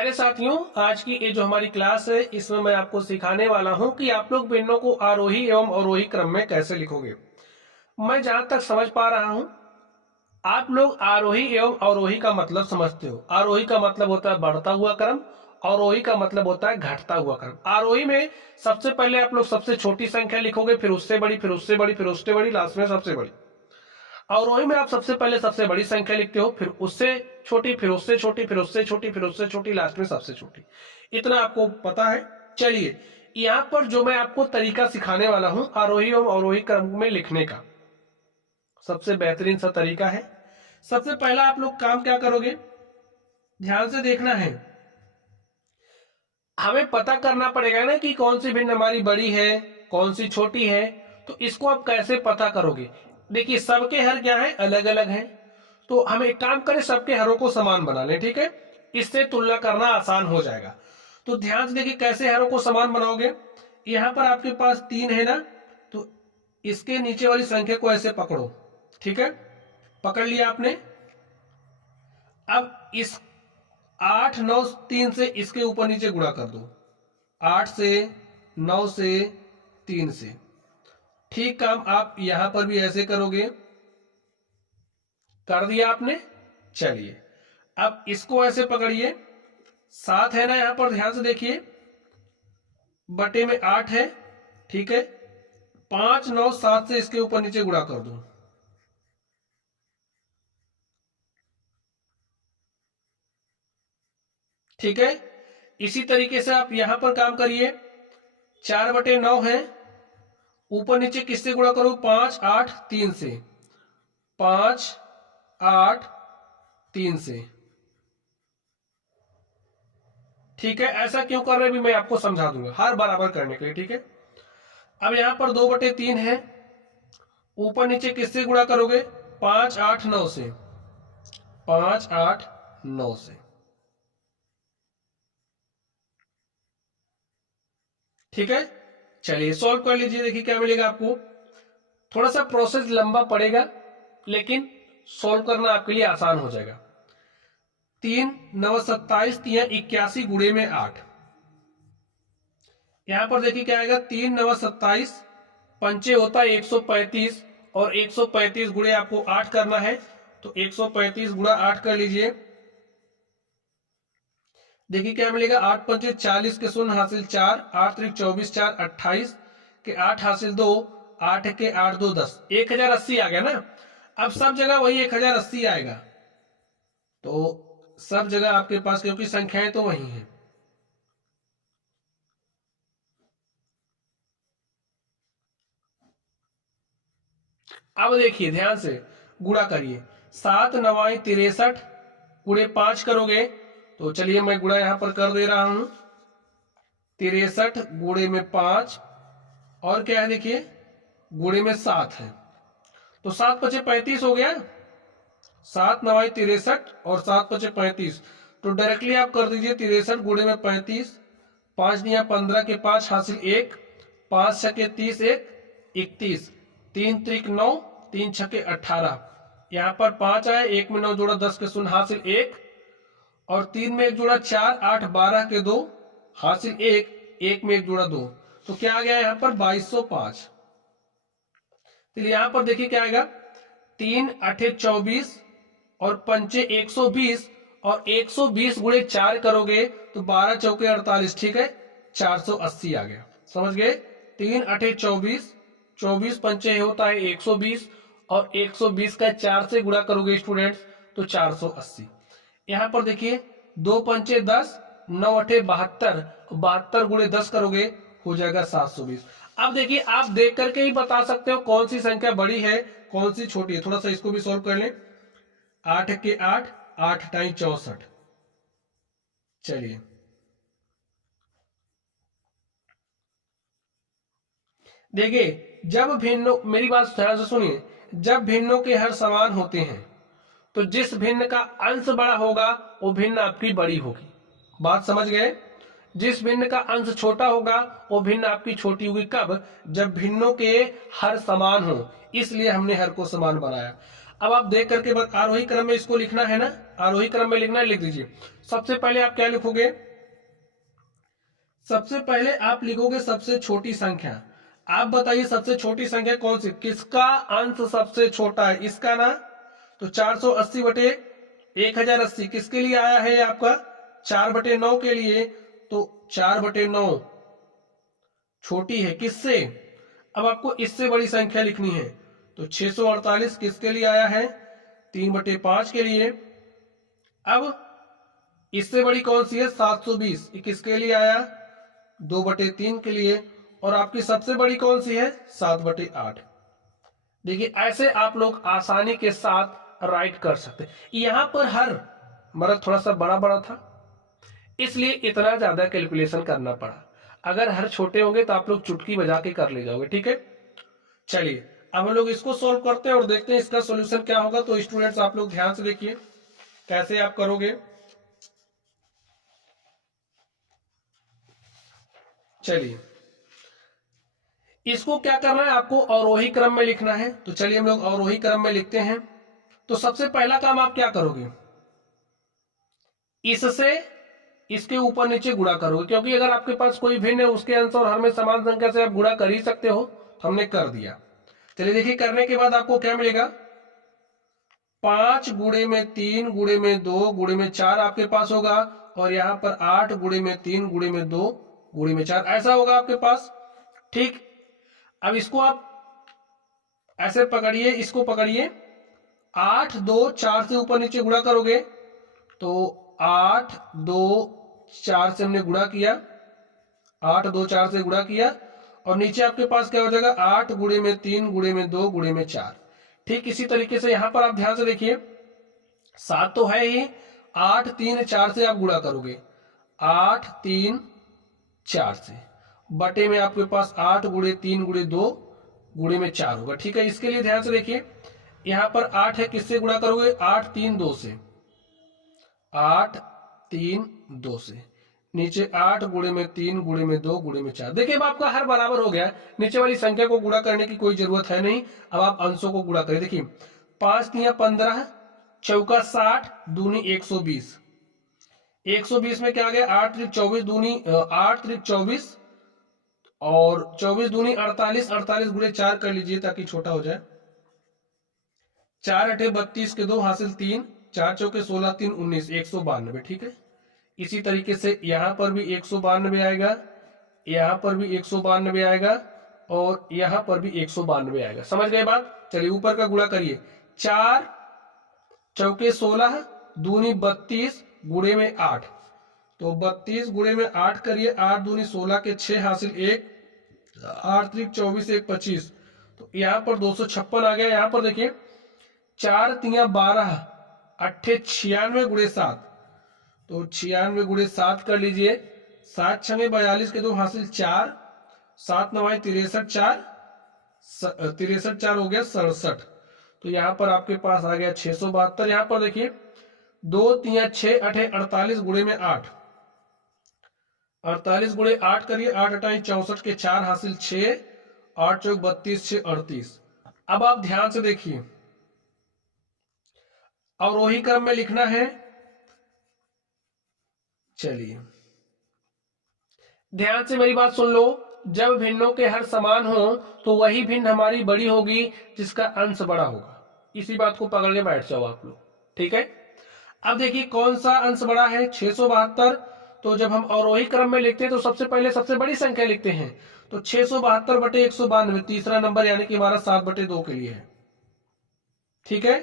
अरे साथियों, आज की ये जो हमारी क्लास है इसमें मैं आपको सिखाने वाला हूं कि आप लोग भिन्नों को आरोही एवं अवरोही क्रम में कैसे लिखोगे। मैं जहां तक समझ पा रहा हूं, आप लोग आरोही एवं अवरोही का मतलब समझते हो। आरोही का मतलब होता है बढ़ता हुआ क्रम, अवरोही का मतलब होता है घटता हुआ क्रम। आरोही में सबसे पहले आप लोग सबसे छोटी संख्या लिखोगे, फिर उससे बड़ी, फिर उससे बड़ी, फिर उससे बड़ी, लास्ट में सबसे बड़ी। अवरोही में आप सबसे पहले सबसे बड़ी संख्या लिखते हो, फिर उससे छोटी, फिर उससे छोटी, फिर उससे छोटी, फिर उससे छोटी, लास्ट में सबसे छोटी। इतना आपको पता है। चलिए, यहाँ पर जो मैं आपको तरीका सिखाने वाला हूं आरोही एवं अवरोही क्रम में लिखने का, सबसे बेहतरीन सा तरीका है। सबसे पहला आप लोग काम क्या करोगे, ध्यान से देखना है। हमें पता करना पड़ेगा ना कि कौन सी भिन्न हमारी बड़ी है, कौन सी छोटी है। तो इसको आप कैसे पता करोगे? देखिए, सबके हर क्या है, अलग अलग हैं। तो हम एक काम करें, सबके हरों को समान बना लें, ठीक है। इससे तुलना करना आसान हो जाएगा। तो ध्यान से देखिए कैसे हरों को समान बनाओगे। यहां पर आपके पास 3 है ना, तो इसके नीचे वाली संख्या को ऐसे पकड़ो, ठीक है। पकड़ लिया आपने। अब इस 8 9 3 से इसके ऊपर नीचे गुणा कर दो, 8 से, 9 से, 3 से। ठीक काम आप यहां पर भी ऐसे करोगे। कर दिया आपने। चलिए, अब इसको ऐसे पकड़िए। 7 है ना यहां पर, ध्यान से देखिए, बटे में 8 है, ठीक है। 5 9 7 से इसके ऊपर नीचे गुणा कर दो, ठीक है। इसी तरीके से आप यहां पर काम करिए। 4 बटे 9 है, ऊपर नीचे किससे गुणा करो, 5 8 3 से, 5 8 3 से, ठीक है। ऐसा क्यों कर रहे हैं भी मैं आपको समझा दूंगा, हर बराबर करने के लिए, ठीक है। अब यहां पर 2 बटे 3 है, ऊपर नीचे किससे गुणा करोगे, 5 8 9 से, 5 8 9 से, ठीक है। चलिए सॉल्व कर लीजिए, देखिए क्या मिलेगा आपको। थोड़ा सा प्रोसेस लंबा पड़ेगा, लेकिन सॉल्व करना आपके लिए आसान हो जाएगा। 3 9 27, 3 81 गुणे में 8। यहां पर देखिए क्या आएगा, 3 9 27, पंचे होता है 135, और 135 गुणे आपको 8 करना है, तो 135 गुणा 8 कर लीजिए। देखिए क्या मिलेगा, 8 पंचे 40 के शून्य हासिल 4, 8 त्रिक 24, 4 28 के 8 हासिल 2, 8 के 8 2 10, 1080 आ गया ना। अब सब जगह वही 1080 आएगा, तो सब जगह आपके पास क्योंकि संख्याएं तो वही हैं। अब देखिए ध्यान से गुणा करिए, 7 9 63 गुणे 5 करोगे, तो चलिए मैं गुणा यहां पर कर दे रहा हूं। 63 गुणे में 5, और क्या है देखिए, गुणे में 7 है, तो 7 पचे 35 हो गया। 7 9 63 और 7 पचे 35, तो डायरेक्टली आप कर दीजिए 63 गुणे में 35, 5 दिया 15 के 5 हासिल 1, 5 छके 30, 1 31, 3 त्रिक 9, 3 छके 18, यहाँ पर 5 आए, 1 में 9 जोड़ा 10 के शून्य हासिल 1, और 3 में 1 जोड़ा 4 8 12 के 2 हासिल 1, 1 में 1 जोड़ा 2, तो क्या आ गया यहाँ पर 2205। चलिए यहाँ पर देखिए क्या आएगा, 3 8 24 और पंचे 120, और 120 गुणे 4 करोगे तो 12 चौके 48, ठीक है, 480 आ गया। समझ गए? 3 8 24, 24 पंचे होता है 120, और 120 का 4 से गुणा करोगे स्टूडेंट्स तो 480। यहां पर देखिए 2 पंचे 10, 9 अठे 72, 72 गुणे 10 करोगे हो जाएगा 720। अब देखिए आप देख करके ही बता सकते हो कौन सी संख्या बड़ी है कौन सी छोटी है। थोड़ा सा इसको भी सॉल्व कर लें। 8 के 8, 8 टाइम 64। चलिए देखिए, जब भिन्नों, मेरी बात ध्यान से सुनिए, जब भिन्नों के हर समान होते हैं तो जिस भिन्न का अंश बड़ा होगा वो भिन्न आपकी बड़ी होगी। बात समझ गए? जिस भिन्न का अंश छोटा होगा वो भिन्न आपकी छोटी होगी। कब? जब भिन्नों के हर समान हो, इसलिए हमने हर को समान बनाया। अब आप देख करके बस आरोही क्रम में इसको लिखना है ना, आरोही क्रम में लिखना है, लिख दीजिए। सबसे पहले आप क्या लिखोगे, सबसे पहले आप लिखोगे सबसे छोटी संख्या। आप बताइए सबसे छोटी संख्या कौन सी, किसका अंश सबसे छोटा है, इसका ना। तो 480 बटे 1080 किसके लिए आया है आपका, 4/9 के लिए। तो 4/9 छोटी है किससे, अब आपको इससे बड़ी संख्या लिखनी है। तो 648 किसके लिए आया है, 3/5 के लिए। अब इससे बड़ी कौन सी है, 720, ये किसके लिए आया, 2/3 के लिए। और आपकी सबसे बड़ी कौन सी है, 7/8। देखिए ऐसे आप लोग आसानी के साथ राइट कर सकते। यहां पर हर मतलब थोड़ा सा बड़ा बड़ा था इसलिए इतना ज्यादा कैलकुलेशन करना पड़ा। अगर हर छोटे होंगे तो आप लोग चुटकी बजा के कर ले जाओगे, ठीक है। चलिए अब हम लोग इसको सॉल्व करते हैं और देखते हैं इसका सॉल्यूशन क्या होगा। तो स्टूडेंट्स आप लोग ध्यान से देखिए कैसे आप करोगे। चलिए इसको क्या करना है, आपको अवरोही क्रम में लिखना है। तो चलिए हम लोग अवरोही क्रम में लिखते हैं। तो सबसे पहला काम आप क्या करोगे, इससे इसके ऊपर नीचे गुणा करोगे, क्योंकि अगर आपके पास कोई भिन्न है उसके अंश और हर में समान संख्या से आप गुणा कर ही सकते हो। तो हमने कर दिया। चलिए देखिए करने के बाद आपको क्या मिलेगा, 5 गुणे में 3 गुणे में 2 गुणे में 4 आपके पास होगा। और यहां पर 8 गुणे में 3 गुणे में 2 गुणे में 4 ऐसा होगा आपके पास, ठीक। अब इसको आप ऐसे पकड़िए, इसको पकड़िए, 8 2 4 से ऊपर नीचे गुणा करोगे। तो 8 2 4 से हमने गुणा किया, 8 2 4 से गुणा किया। और नीचे आपके पास क्या हो जाएगा, 8 गुणे में 3 गुणे में 2 गुणे में 4। ठीक इसी तरीके से यहां पर आप ध्यान से देखिए, 7 तो है ही, 8 3 4 से आप गुणा करोगे, 8 3 4 से, बटे में आपके पास 8 गुणे 3 गुणे 2 गुणे में 4 होगा, ठीक है। इसके लिए ध्यान से देखिए, यहां पर 8 है, किससे गुणा करोगे, 8 3 2 से, 8 3 2 से, नीचे 8 गुणे में 3 गुणे में 2 गुणे में 4। देखिए अब आपका हर बराबर हो गया, नीचे वाली संख्या को गुणा करने की कोई जरूरत है नहीं। अब आप अंशों को गुणा करें, देखिए 5 3 15 चौका 60 दूनी 120, 120 में क्या आ गया, 8 3 24 दूनी 8 3 24 और 24 दूनी 48, 48 गुणे 4 कर लीजिए ताकि छोटा हो जाए। 4 8 32 के 2 हासिल 3, 4 चौके 16 3 19, 192, ठीक है। इसी तरीके से यहां पर भी 192 आएगा, यहां पर भी 192 आएगा और यहां पर भी 192 आएगा। समझ गए बात। चलिए ऊपर का गुणा करिए, 4 चौके 16 दूनी 32 गुणे में 8, तो 32 गुणे में 8 करिए, 8 दूनी 16 के 6 हासिल 1, 8 3 24 1 25, तो यहां पर 256 आ गया। यहां पर देखिए 4 3 12 8 96 गुणे 7, तो 96 गुणे 7 कर लीजिए, 7 6 42 के 2 हासिल 4, 7 9 63 4, 63 4 हो गया 67। तो यहां पर आपके पास आ गया 672। यहां पर देखिए 2 3 6 8 48 गुणे में 8, 48 गुणे 8 करिए, 8 8 64 के 4 हासिल 6, 8 चौक 32 6 38। अब आप ध्यान से देखिए, अवरोही क्रम में लिखना है। चलिए ध्यान से मेरी बात सुन लो, जब भिन्नों के हर समान हो तो वही भिन्न हमारी बड़ी होगी जिसका अंश बड़ा होगा। इसी बात को पकड़ के बैठ जाओ आप लोग, ठीक है। अब देखिए कौन सा अंश बड़ा है, 672। तो जब हम अवरोही क्रम में लिखते हैं तो सबसे पहले सबसे बड़ी संख्या लिखते हैं। तो 672 बटे 192 तीसरा नंबर, यानी कि हमारा 7/2 के लिए है, ठीक है।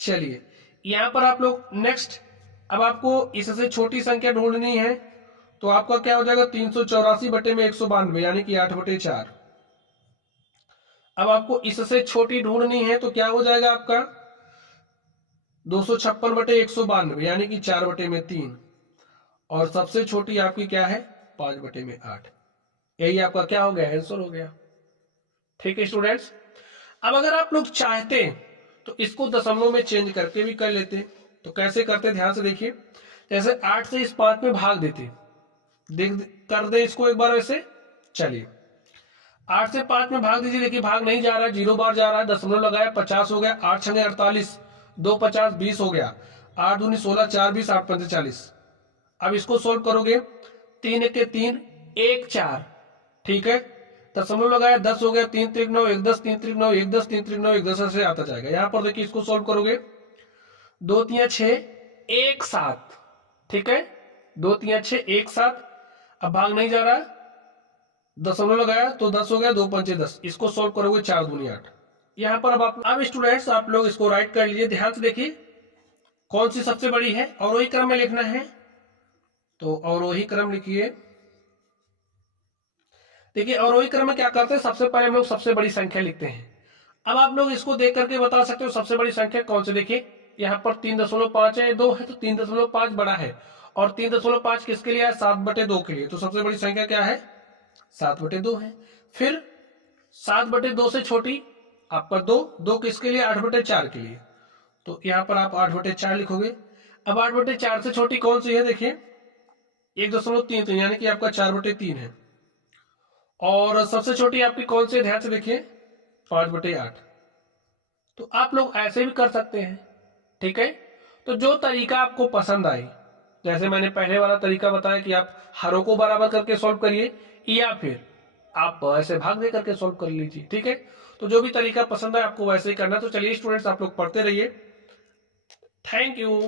चलिए यहां पर आप लोग नेक्स्ट, अब आपको इससे छोटी संख्या ढूंढनी है। तो आपका क्या हो जाएगा, 384 बटे में 192, यानी कि 8/4। अब आपको इससे छोटी ढूंढनी है तो क्या हो जाएगा आपका, 256 बटे 192, यानी कि 4/3। और सबसे छोटी आपकी क्या है, 5/8। यही आपका क्या हो गया, आंसर हो गया, ठीक है स्टूडेंट्स। अब अगर आप लोग चाहते तो इसको दशमलव में चेंज करके भी कर लेते। तो कैसे करते, ध्यान से देखिए, जैसे 8 से इस 5 में भाग देते, देख कर दे इसको एक बार वैसे। चलिए 8 से 5 में भाग दीजिए। देखिए भाग नहीं जा रहा है, 0 बार जा रहा है, दशमलव लगाया, 50 हो गया। 8 छंगे 48, 2 50 20 हो गया। 8 दूनी 16, 4 20, 8 पंचे 40। अब इसको सोल्व करोगे, 3 एक के 3, 1 4, ठीक है। दशमलव लगाया, 10 हो गया। 3 त्रिक 9, 1 10, 3 त्रिक 9, 1 10, 3 त्रिक 9, 1 10 से आता जाएगा। यहाँ पर देखिए इसको सोल्व करोगे, 2 3 6, 1 7, ठीक है। 2 3 6, 1 7। अब भाग नहीं जा रहा, दशमलव लगाया तो 10 हो गया। 2 पंचे 10, इसको सोल्व करोगे, 4 दूनी 8। यहाँ पर अब स्टूडेंट्स आप लोग इसको राइट कर लीजिए। ध्यान से देखिए कौन सी सबसे बड़ी है, अवरोही क्रम में लिखना है, तो अवरोही क्रम लिखिए। देखिए अवरोही क्रम में क्या करते हैं, सबसे पहले हम लोग सबसे बड़ी संख्या लिखते हैं। अब आप लोग इसको देख करके बता सकते हो सबसे बड़ी संख्या कौन सी। देखिए यहाँ पर 3.5 है, 2 है, तो 3.5 बड़ा है। और 3.5 किसके लिए है, 7/2 के लिए। तो सबसे बड़ी संख्या क्या है, 7/2 है। फिर 7/2 से छोटी आपका 2, 2 किसके लिए, 8/4 के लिए। तो यहाँ पर आप 8/4 लिखोगे। अब 8/4 से छोटी कौन सी है, देखिए 1.3, यानी कि आपका 4/3 है। और सबसे छोटी आपकी कौन सी, ध्यान से देखिए 5/8। तो आप लोग ऐसे भी कर सकते हैं, ठीक है। तो जो तरीका आपको पसंद आए, जैसे मैंने पहले वाला तरीका बताया कि आप हरों को बराबर करके सॉल्व करिए, या फिर आप ऐसे भाग दे करके सॉल्व कर लीजिए, ठीक है। तो जो भी तरीका पसंद है आपको वैसे ही करना। तो चलिए स्टूडेंट्स आप लोग पढ़ते रहिए। Thank you.